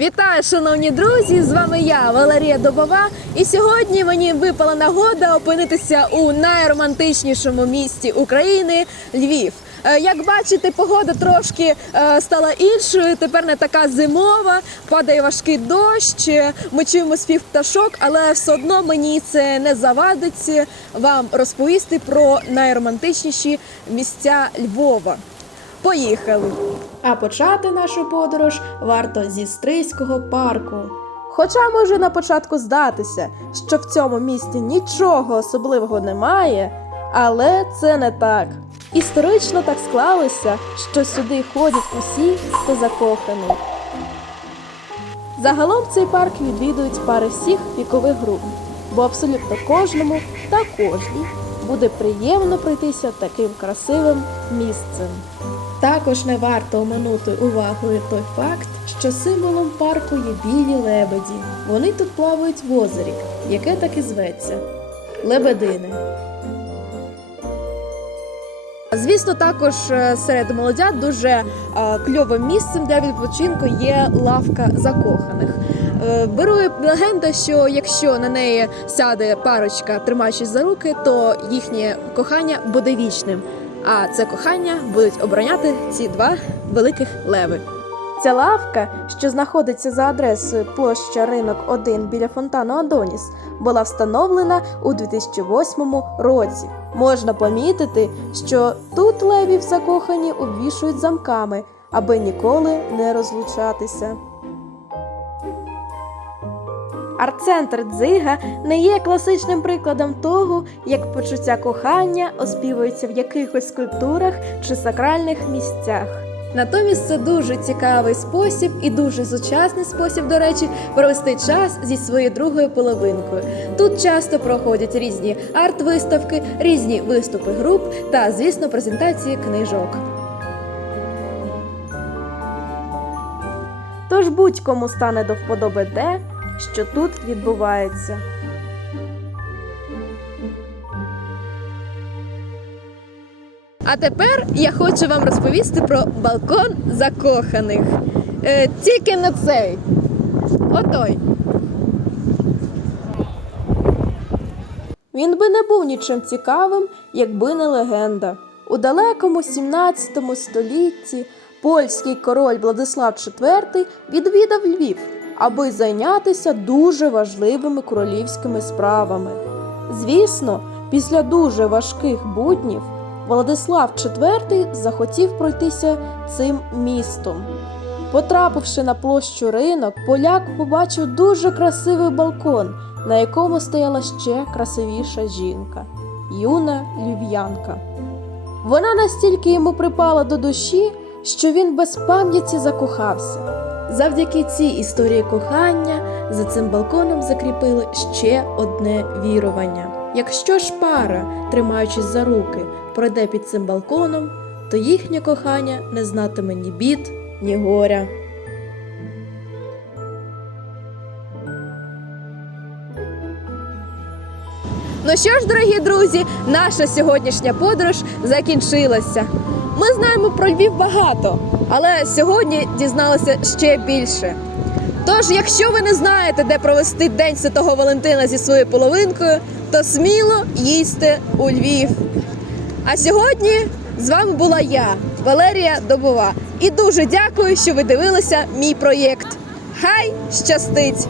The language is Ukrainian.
Вітаю, шановні друзі! З вами я, Валерія Добова. І сьогодні мені випала нагода опинитися у найромантичнішому місті України Львів. Е, Як бачите, погода трошки е, стала іншою. Тепер не така зимова, падає важкий дощ. е, Ми чуємо спів пташок, але все одно мені це не завадить вам розповісти про найромантичніші місця Львова. Поїхали! А почати нашу подорож варто зі Стрийського парку. Хоча може на початку здатися, що в цьому місті нічого особливого немає, але це не так. Історично так склалося, що сюди ходять усі, хто закоханий. Загалом цей парк відвідують пари всіх вікових груп, бо абсолютно кожному та кожній буде приємно пройтися таким красивим місцем. Також не варто оминути увагою той факт, що символом парку є білі лебеді. Вони тут плавають в озері, яке так і зветься Лебедини. Звісно, також е, серед молодят дуже е, кльовим місцем для відпочинку є лавка закоханих. Е, Берує легенда, що якщо на неї сяде парочка, тримаючись за руки, то їхнє кохання буде вічним. А це кохання будуть обороняти ці два великих леви. Ця лавка, що знаходиться за адресою площа Ринок 1 біля фонтану Адоніс, була встановлена у 2008 році. Можна помітити, що тут левів закохані обвішують замками, аби ніколи не розлучатися. Арт-центр Дзига не є класичним прикладом того, як почуття кохання оспівується в якихось скульптурах чи сакральних місцях. Натомість це дуже цікавий спосіб і дуже сучасний спосіб, до речі, провести час зі своєю другою половинкою. Тут часто проходять різні арт-виставки, різні виступи груп та, звісно, презентації книжок. Тож будь-кому стане до вподоби те, що тут відбувається. А тепер я хочу вам розповісти про балкон закоханих. Е, тільки не цей. Отой. Він би не був нічим цікавим, якби не легенда. У далекому 17 столітті польський король Владислав IV відвідав Львів, аби зайнятися дуже важливими королівськими справами. Звісно, після дуже важких буднів Владислав IV захотів пройтися цим містом. Потрапивши на площу ринок, поляк побачив дуже красивий балкон, на якому стояла ще красивіша жінка юна львів'янка. Вона настільки йому припала до душі, що він без пам'яті закохався. Завдяки цій історії кохання за цим балконом закріпили ще одне вірування. Якщо ж пара, тримаючись за руки, пройде під цим балконом, то їхнє кохання не знатиме ні бід, ні горя. Ну що ж, дорогі друзі, наша сьогоднішня подорож закінчилася. Ми знаємо про Львів багато, але сьогодні дізналися ще більше. Тож, якщо ви не знаєте, де провести День Святого Валентина зі своєю половинкою, то сміло їсти у Львів. А сьогодні з вами була я, Валерія Добова. І дуже дякую, що ви дивилися мій проєкт. Хай щастить!